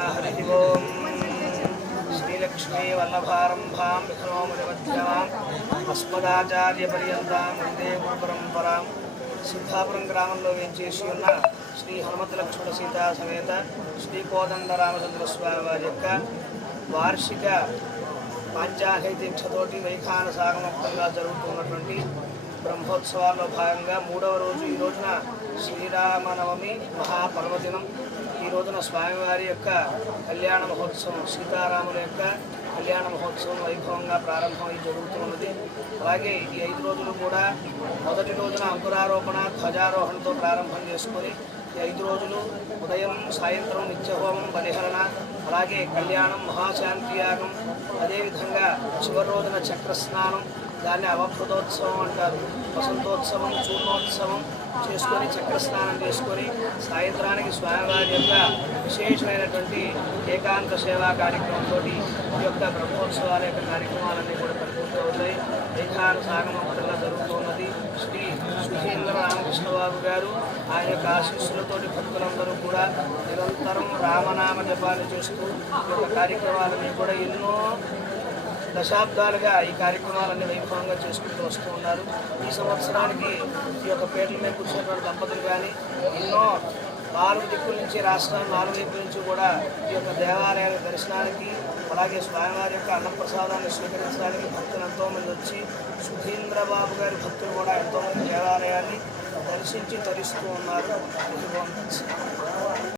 हरि ओम श्रीलक्ष्मी वल्लभारंभां विष्णुमध्यमाम् अस्मदाचार्यपर्यन्तां वन्दे गुरुपरम्परां सिद्धापुरं ग्राమంలో వేంచేసి ఉన్న శ్రీ హనుమత లక్ష్మణ సీతా సమేత శ్రీ కోదండ రామచంద్ర స్వామి వారి యొక్క వార్షిక పాంచాహి దీక్షతోటి వైఖాన సాగముక్తంగా జరుగుతున్నటువంటి బ్రహ్మోత్సవాల్లో భాగంగా మూడవ రోజు ఈ రోజున శ్రీరామనవమి మహాపర్వదినం. ఈ రోజున స్వామివారి యొక్క కళ్యాణ మహోత్సవం, సీతారాముల యొక్క కళ్యాణ మహోత్సవం వైభవంగా ప్రారంభమై జరుగుతున్నది. అలాగే ఈ 5 రోజులు కూడా మొదటి రోజున అంకురారోపణ ధ్వజారోహణతో ప్రారంభం చేసుకొని ఈ 5 రోజులు ఉదయం సాయంత్రం నిత్యహోమం బలిహరణ, అలాగే కళ్యాణం మహాశాంతి యాగం, అదేవిధంగా చివరి రోజున చక్రస్నానం, దాన్ని అవభృతోత్సవం అంటారు. వసంతోత్సవం చూర్ణోత్సవం చేసుకొని చక్రస్నానం చేసుకొని సాయంత్రానికి స్వామివారి యొక్క విశేషమైనటువంటి ఏకాంత సేవా కార్యక్రమంతో ఈ యొక్క బ్రహ్మోత్సవాల యొక్క కార్యక్రమాలన్నీ కూడా పరిపూర్తవుతాయి. వైఖాన సాగమంతంగా జరుగుతున్నది. శ్రీ సుధీంద్ర రామకృష్ణబాబు గారు ఆయన యొక్క ఆశీస్సులతోటి భక్తులందరూ కూడా నిరంతరం రామనామ జపాలు చేస్తూ ఈ యొక్క కార్యక్రమాలన్నీ కూడా ఎన్నో దశాబ్దాలుగా ఈ కార్యక్రమాలన్నీ వైభవంగా చేసుకుంటూ వస్తూ ఉన్నారు. ఈ సంవత్సరానికి ఈ యొక్క పేర్ల మీద కూర్చున్నటువంటి దంపతులు కానీ ఎన్నో 4 దిక్కుల నుంచి, రాష్ట్రాలు 4 వైపుల నుంచి కూడా ఈ యొక్క దేవాలయాల దర్శనానికి, అలాగే స్వామివారి యొక్క అన్నప్రసాదాన్ని స్వీకరించడానికి భక్తులు ఎంతోమంది వచ్చి, సుధీంద్రబాబు గారి భక్తులు కూడా ఎంతోమంది దేవాలయాన్ని దర్శించి తరిస్తూ ఉన్నారు.